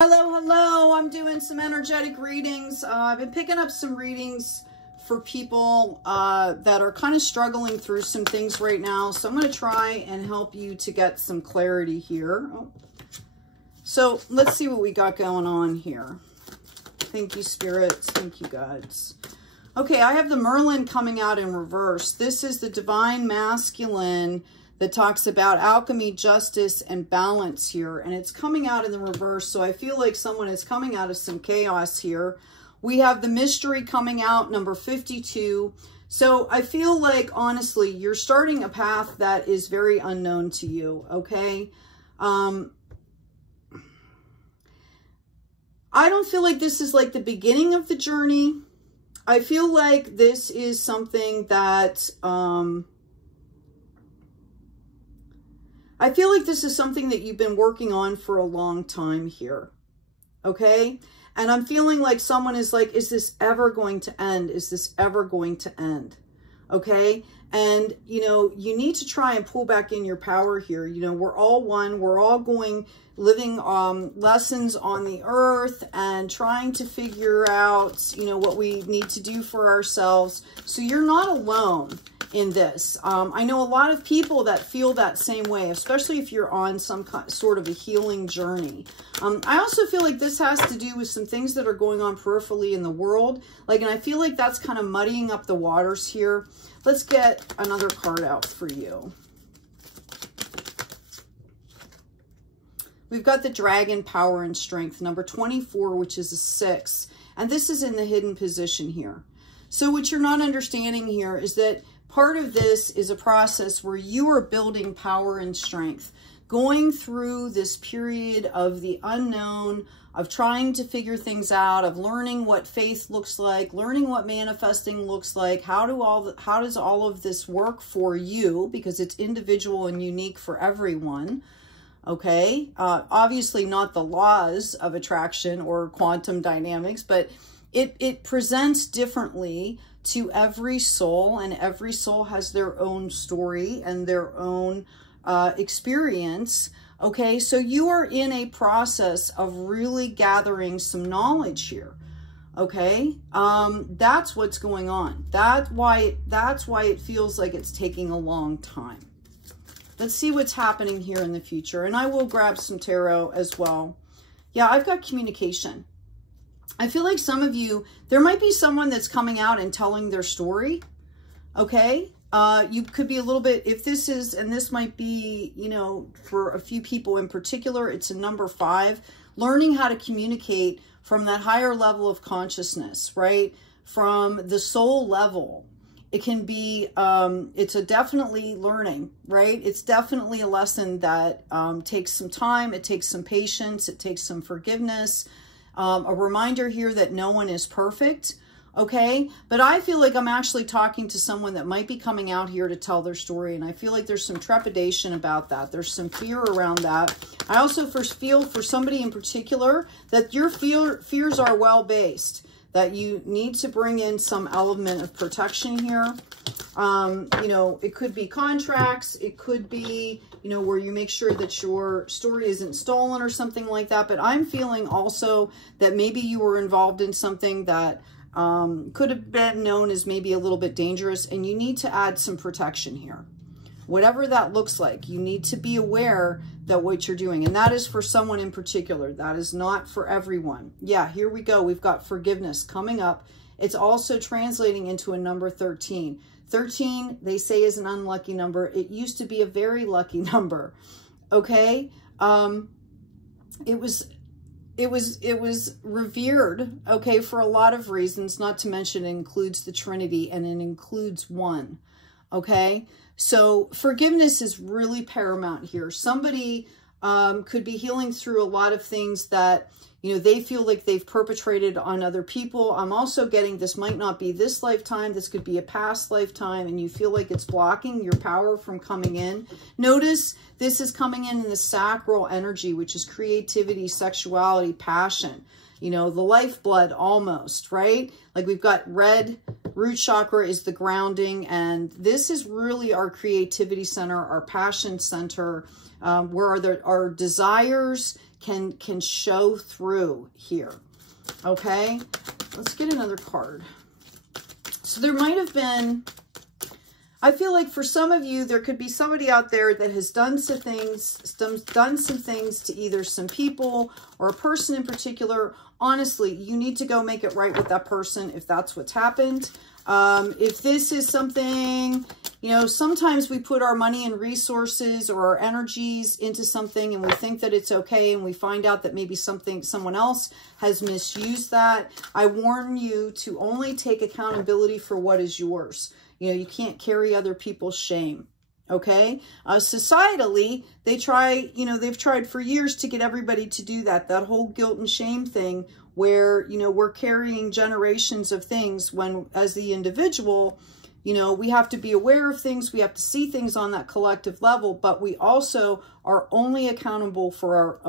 Hello, I'm doing some energetic readings. I've been picking up some readings for people that are kind of struggling through some things right now. So I'm going to try and help you to get some clarity here. So let's see what we got going on here. Thank you, spirits. Thank you, guides. Okay, I have the Merlin coming out in reverse. This is the divine masculine that talks about alchemy, justice, and balance here. And it's coming out in the reverse. So I feel like someone is coming out of some chaos here. We have the mystery coming out, number 52. So I feel like, honestly, you're starting a path that is very unknown to you, okay? I don't feel like this is like the beginning of the journey. I feel like this is something that... I feel like this is something that you've been working on for a long time here, okay? And I'm feeling like someone is like, is this ever going to end? Is this ever going to end? Okay? And, you know, you need to try and pull back in your power here. You know, we're all one. We're all living lessons on the earth and trying to figure out, you know, what we need to do for ourselves. So you're not alone in this. I know a lot of people that feel that same way, especially if you're on some sort of a healing journey. I also feel like this has to do with some things that are going on peripherally in the world. Like, and I feel like that's kind of muddying up the waters here. Let's get another card out for you. We've got the Dragon, Power and Strength, number 24, which is a 6. And this is in the hidden position here. So what you're not understanding here is that part of this is a process where you are building power and strength, going through this period of the unknown, of trying to figure things out, of learning what faith looks like, learning what manifesting looks like. How does all of this work for you? Because it's individual and unique for everyone. Okay. Obviously not the laws of attraction or quantum dynamics, but it presents differently to every soul, and every soul has their own story and their own experience. Okay, so you are in a process of really gathering some knowledge here. Okay, that's what's going on. That's why it feels like it's taking a long time. Let's see what's happening here in the future, and I will grab some tarot as well. Yeah, I've got communication. I feel like some of you, there might be someone that's coming out and telling their story, okay? You could be a little bit, if this is, and this might be, you know, for a few people in particular, it's a number 5, learning how to communicate from that higher level of consciousness, right? From the soul level. It can be, it's a definitely learning, right? It's definitely a lesson that takes some time, it takes some patience, it takes some forgiveness. A reminder here that no one is perfect, okay? But I feel like I'm actually talking to someone that might be coming out here to tell their story, and I feel like there's some trepidation about that. There's some fear around that. I also feel for somebody in particular that your fears are well-based, that you need to bring in some element of protection here. You know, it could be contracts, it could be, you know, where you make sure that your story isn't stolen or something like that. But I'm feeling also that maybe you were involved in something that could have been known as maybe a little bit dangerous, and you need to add some protection here. Whatever that looks like, you need to be aware that what you're doing, and that is for someone in particular. That is not for everyone. Yeah, here we go. We've got forgiveness coming up. It's also translating into a number 13. 13, they say, is an unlucky number. It used to be a very lucky number. Okay? It was revered, okay, for a lot of reasons, not to mention it includes the Trinity, and it includes 1. Okay? So forgiveness is really paramount here. Somebody could be healing through a lot of things that, you know, they feel like they've perpetrated on other people. I'm also getting this might not be this lifetime. This could be a past lifetime, and you feel like it's blocking your power from coming in. Notice this is coming in the sacral energy, which is creativity, sexuality, passion. You know, the lifeblood almost, right? Like we've got red Root chakra is the grounding, and this is really our creativity center, our passion center, where our desires can show through here. Okay, let's get another card. So there might have been, I feel like for some of you, there could be somebody out there that has done some things to either some people or a person in particular. Honestly, you need to go make it right with that person if that's what's happened. If this is something, you know, sometimes we put our money and resources or our energies into something and we think that it's okay, and we find out that maybe someone else has misused that. I warn you to only take accountability for what is yours. You know, you can't carry other people's shame. Okay. Societally, they've tried for years to get everybody to do that. That whole guilt and shame thing where, you know, we're carrying generations of things when, as the individual, you know, we have to be aware of things. We have to see things on that collective level, but we also are only accountable for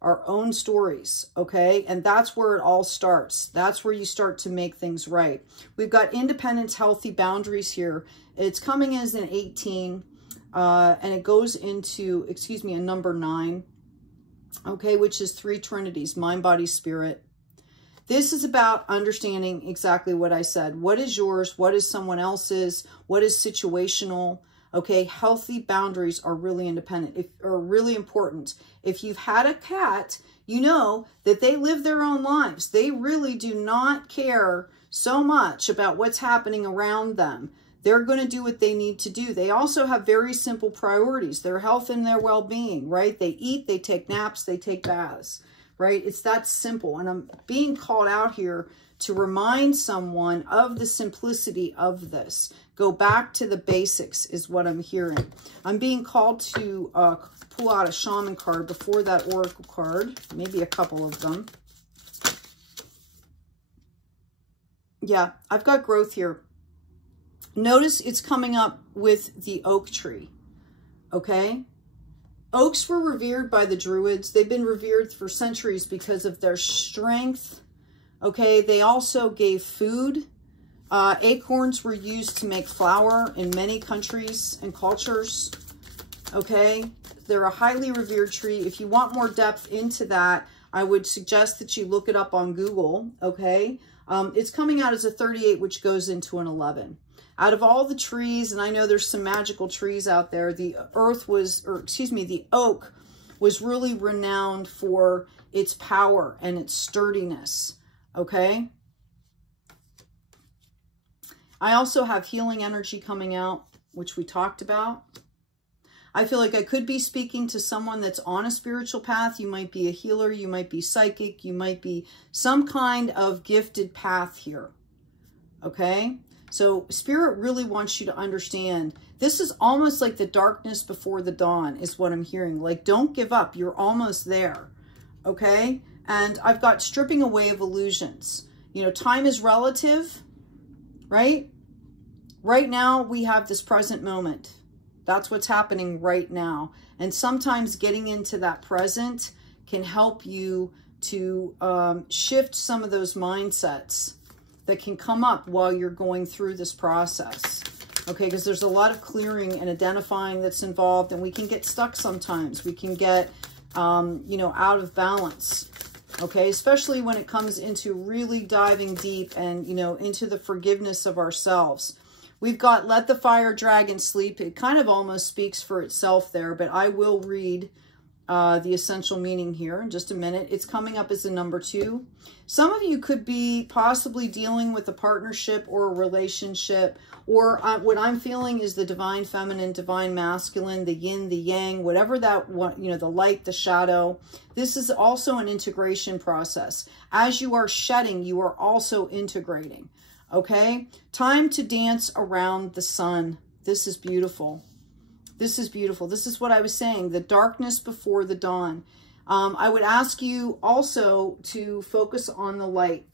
our own stories. Okay. And that's where it all starts. That's where you start to make things right. We've got independence, healthy boundaries here. It's coming as an 18, and it goes into, excuse me, a number 9, okay, which is 3 trinities, mind, body, spirit. This is about understanding exactly what I said. What is yours? What is someone else's? What is situational? Okay, healthy boundaries are really independent, are really important. If you've had a cat, you know that they live their own lives. They really do not care so much about what's happening around them. They're going to do what they need to do. They also have very simple priorities, their health and their well-being, right? They eat, they take naps, they take baths, right? It's that simple. And I'm being called out here to remind someone of the simplicity of this. Go back to the basics is what I'm hearing. I'm being called to pull out a shaman card before that oracle card, maybe a couple of them. Yeah, I've got growth here. Notice it's coming up with the oak tree, okay? Oaks were revered by the Druids. They've been revered for centuries because of their strength, okay? They also gave food. Acorns were used to make flour in many countries and cultures, okay? They're a highly revered tree. If you want more depth into that, I would suggest that you look it up on Google, okay? It's coming out as a 38, which goes into an 11. Out of all the trees, and I know there's some magical trees out there, the oak was really renowned for its power and its sturdiness, okay? I also have healing energy coming out, which we talked about. I feel like I could be speaking to someone that's on a spiritual path. You might be a healer, you might be psychic, you might be some kind of gifted path here, okay? So Spirit really wants you to understand, this is almost like the darkness before the dawn is what I'm hearing. Like, don't give up. You're almost there, okay? And I've got stripping away of illusions. You know, time is relative, right? Right now, we have this present moment. That's what's happening right now. And sometimes getting into that present can help you to shift some of those mindsets that can come up while you're going through this process. Okay, because there's a lot of clearing and identifying that's involved, and we can get stuck sometimes. We can get, you know, out of balance. Okay, especially when it comes into really diving deep and, you know, into the forgiveness of ourselves. We've got Let the Fire Dragon Sleep. It kind of almost speaks for itself there, but I will read the essential meaning here in just a minute. It's coming up as a number 2. Some of you could be possibly dealing with a partnership or a relationship, or what I'm feeling is the divine feminine, divine masculine, the yin, the yang, whatever that, you know, the light, the shadow. This is also an integration process. As you are shedding, you are also integrating. Okay? Time to dance around the sun. This is beautiful. This is beautiful. This is what I was saying, the darkness before the dawn. I would ask you also to focus on the light,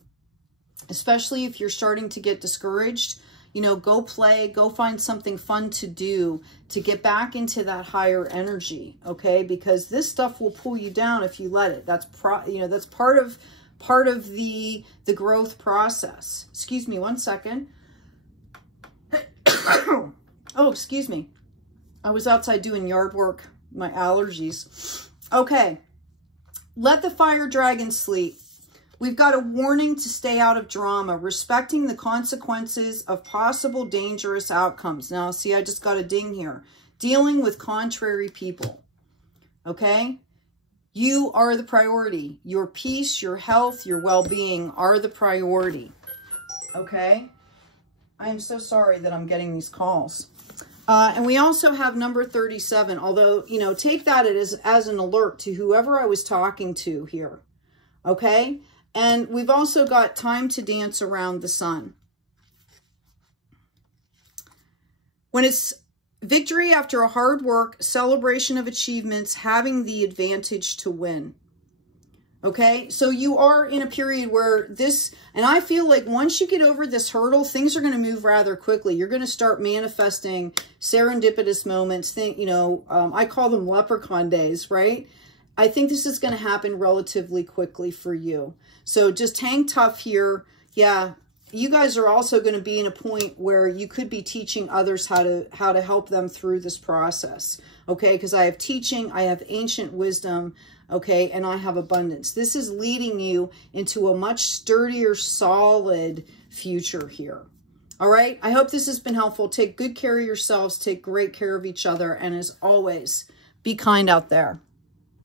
especially if you're starting to get discouraged. You know, go play, go find something fun to do to get back into that higher energy, okay? Because this stuff will pull you down if you let it. That's part part of the growth process. Excuse me one second. Oh, excuse me. I was outside doing yard work, my allergies. Okay, let the fire dragon sleep. We've got a warning to stay out of drama, respecting the consequences of possible dangerous outcomes. Now, see, I just got a ding here. Dealing with contrary people, okay? You are the priority. Your peace, your health, your well-being are the priority, okay? I am so sorry that I'm getting these calls. And we also have number 37, although, you know, take that as an alert to whoever I was talking to here, okay? And we've also got time to dance around the sun. When it's victory after a hard work, celebration of achievements, having the advantage to win. Okay, so you are in a period where this, and I feel like once you get over this hurdle, things are going to move rather quickly. You're going to start manifesting serendipitous moments. I call them leprechaun days, right? I think this is going to happen relatively quickly for you. So just hang tough here. Yeah, you guys are also going to be in a point where you could be teaching others how to help them through this process. Okay, because I have teaching, I have ancient wisdom, okay, and I have abundance. This is leading you into a much sturdier, solid future here. All right, I hope this has been helpful. Take good care of yourselves, take great care of each other, and as always, be kind out there.